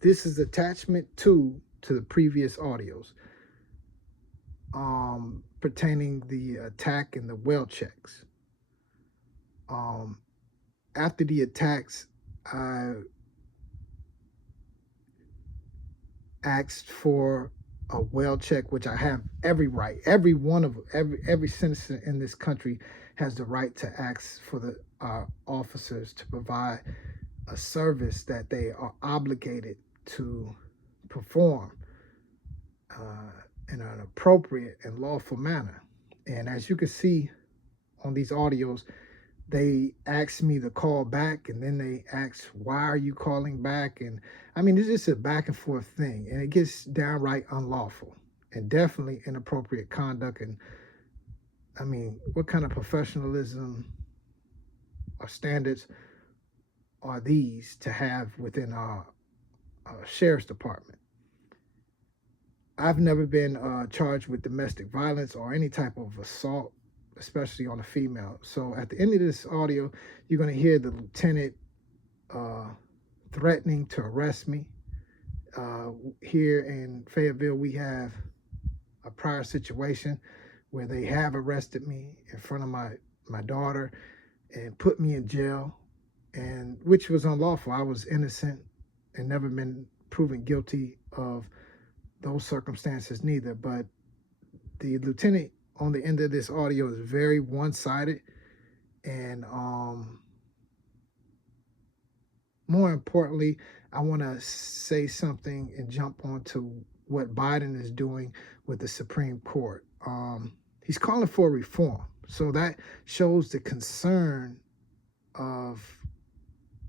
This is attachment 2 to the previous audios pertaining the attack and the well checks. After the attacks, I asked for a well check, which I have every right. Every citizen in this country has the right to ask for the officers to provide a service that they are obligated to perform in an appropriate and lawful manner. And as you can see on these audios, they asked me to call back, and then they asked, why are you calling back? And I mean, it's just a back and forth thing, and it gets downright unlawful and definitely inappropriate conduct. And I mean, what kind of professionalism or standards are these to have within our sheriff's department? I've never been charged with domestic violence or any type of assault, especially on a female. So at the end of this audio, you're going to hear the lieutenant threatening to arrest me. Here in Fayetteville, we have a prior situation where they have arrested me in front of my daughter and put me in jail, and which was unlawful. I was innocent and never been proven guilty of those circumstances neither. But the lieutenant on the end of this audio is very one-sided, and more importantly, I want to say something and jump onto what Biden is doing with the Supreme Court. He's calling for reform, so that shows the concern of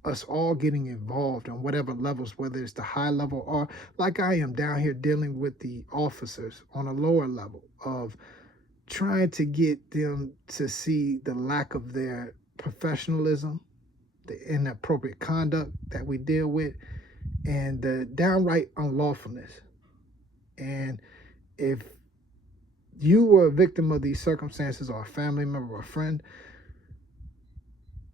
us all getting involved on whatever levels, whether it's the high level or like I am down here dealing with the officers on a lower level, of trying to get them to see the lack of their professionalism, the inappropriate conduct that we deal with, and the downright unlawfulness. And if you were a victim of these circumstances, or a family member or a friend,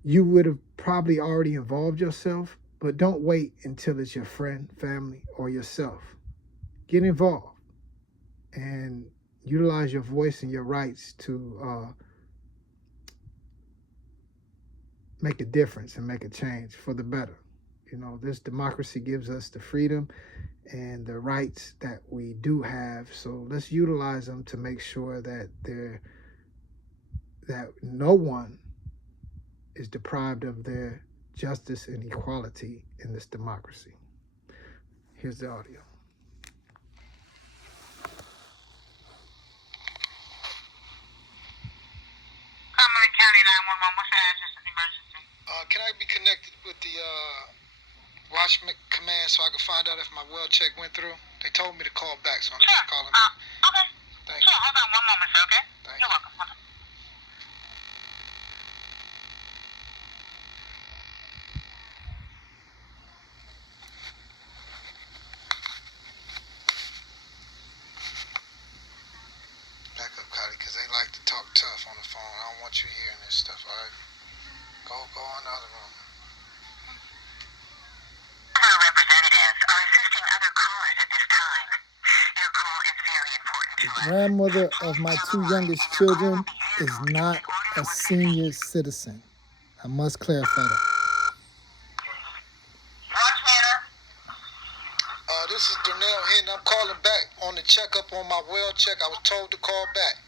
you would have probably already involved yourself, but don't wait until it's your friend, family, or yourself. Get involved and utilize your voice and your rights to make a difference and make a change for the better. You know, this democracy gives us the freedom and the rights that we do have, so let's utilize them to make sure that no one is deprived of their justice and equality in this democracy. Here's the audio. Cumberland County 911, what's the address of the emergency? Can I be connected with the watch command so I can find out if my well check went through? They told me to call back, so I'm just calling back. Okay. Thank you. Hold on one moment, sir, okay? Thank You're welcome. Hold on. Back up, Cotty, because they like to talk tough on the phone. I don't want you hearing this stuff, all right? Go in the other room. Our representatives are assisting other callers at this time. Your call is very important to us. The grandmother of my two youngest children is not a senior citizen. I must clarify that. This is Donnell Hinton. I'm calling back on the checkup on my well check. I was told to call back.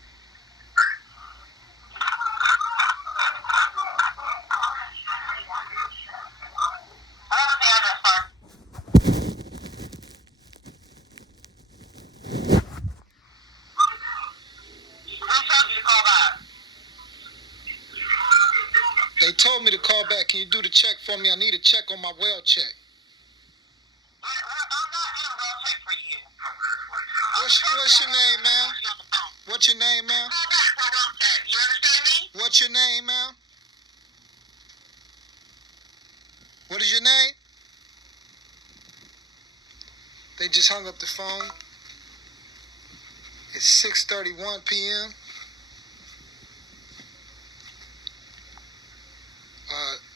They told me to call back. Can you do the check for me? I need a check on my well check. What's your name, ma'am? What's your name, ma'am? You understand me? What's your name, ma'am? What is your name? They just hung up the phone. It's 6:31 p.m.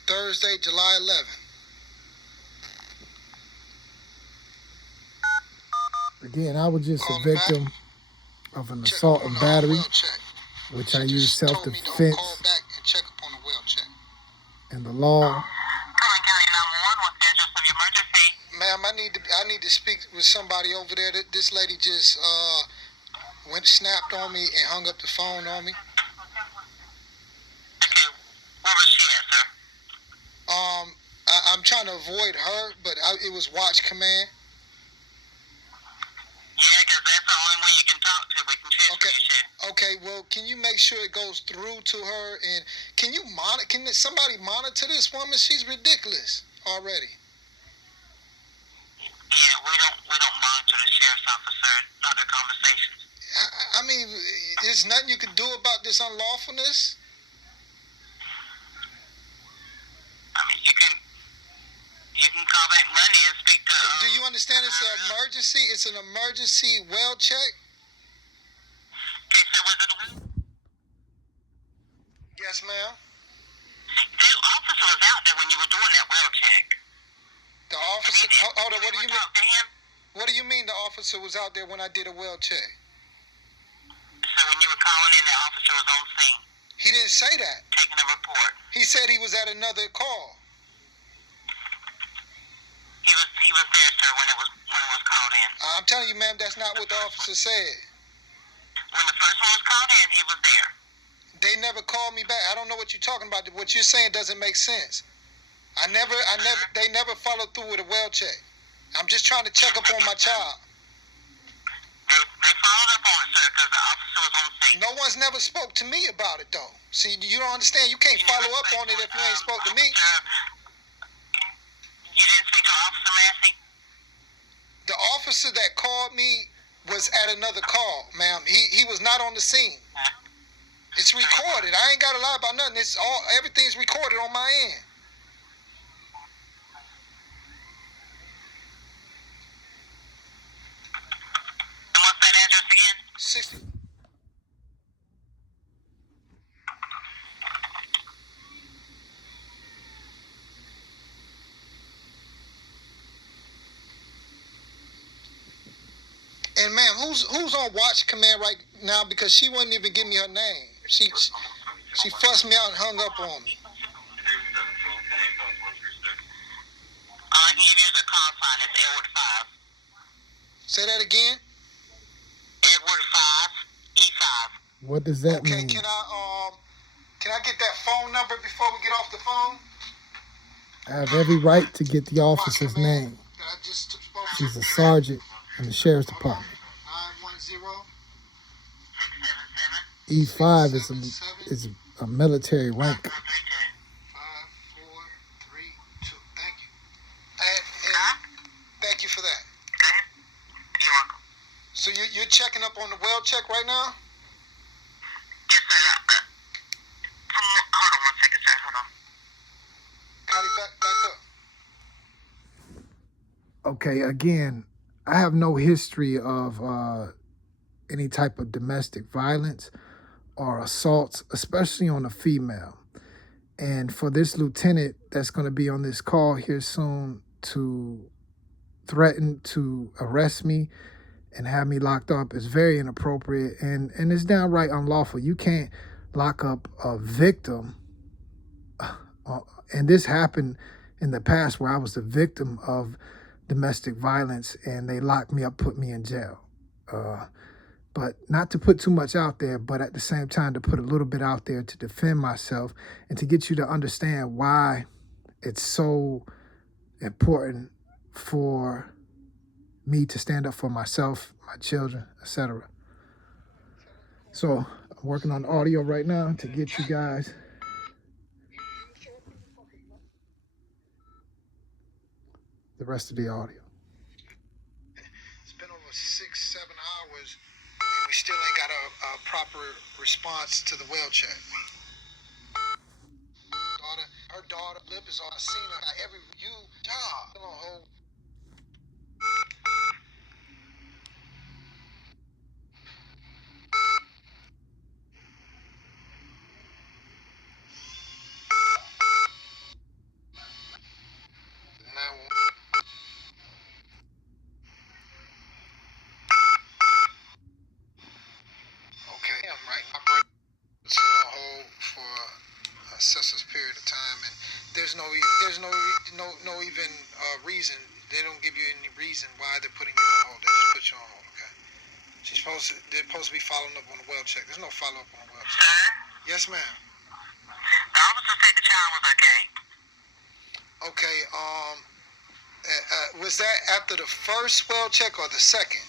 Thursday, July 11th. Again, I was just a Call me back. victim of an Check assault up on and the battery, well check. which She I used just told me don't call self-defense back and check up on the well check. and the law. Calling County 911, what's the address of your emergency? Ma'am, I need to speak with somebody over there. This lady just snapped on me and hung up the phone on me. Okay, where was she at, sir? I'm trying to avoid her, but it was watch command. Yeah, because that's the only way you can talk to. We can transfer you to. Okay, well, can you make sure it goes through to her? And can somebody monitor this woman? She's ridiculous already. Yeah, we don't monitor the sheriff's officer, not their conversations. I mean, there's nothing you can do about this unlawfulness. I mean, you can call back Monday and speak to. Do you understand it's an emergency? It's an emergency well check. Okay, so was it? Yes, ma'am. The officer was out there when you were doing that well check. The officer. Hold on. What do you mean? Talk to him? What do you mean the officer was out there when I did a well check? So when you were calling in, the officer was on scene. He didn't say that. Taking a report. He said he was at another call. He was there, sir, when it was called in. I'm telling you, ma'am, that's not what the officer said. When the first one was called in, he was there. They never called me back. I don't know what you're talking about. What you're saying doesn't make sense. They never followed through with a well check. I'm just trying to check up on my child. They followed up on it, sir, because the officer was on scene. No one's never spoke to me about it, though. See, you don't understand. You can't follow up on it if you ain't spoke to me. You didn't speak to Officer Massey? The officer that called me was at another call, ma'am. He was not on the scene. It's recorded. I ain't got to lie about nothing. Everything's recorded on my end. And what's that address again? 60. And ma'am, who's on watch command right now? Because she wouldn't even give me her name. She fussed me out and hung up on me. All I can give you is a call sign. It's Edward 5. Say that again. Edward 5, E5. What does that mean? Okay, can I get that phone number before we get off the phone? I have every right to get the officer's name. She's a sergeant in the sheriff's department. 910. E5 is a military rank. 5432. Thank you. And thank you for that. You're welcome. So you're checking up on the well check right now? Yes, sir. Hold on one second, sir. Hold on. Cody, back up. Okay, again, I have no history of any type of domestic violence or assaults, especially on a female. And for this lieutenant that's going to be on this call here soon to threaten to arrest me and have me locked up is very inappropriate and it's downright unlawful. You can't lock up a victim. And this happened in the past where I was the victim of domestic violence and they locked me up, put me in jail. But not to put too much out there, but at the same time to put a little bit out there to defend myself and to get you to understand why it's so important for me to stand up for myself, my children, etc. So I'm working on audio right now to get you guys the rest of the audio. It's been over 6-7 hours, and we still ain't got a proper response to the well check. Her daughter, lip is on. I seen her at every job. Still on hold. assessor's period of time, and there's no even reason. They don't give you any reason why they're putting you on hold. They just put you on hold. Okay. They're supposed to be following up on the well check. There's no follow up on the well check. Sir? Yes, ma'am. The officer said the child was okay. Okay. Was that after the first well check or the second?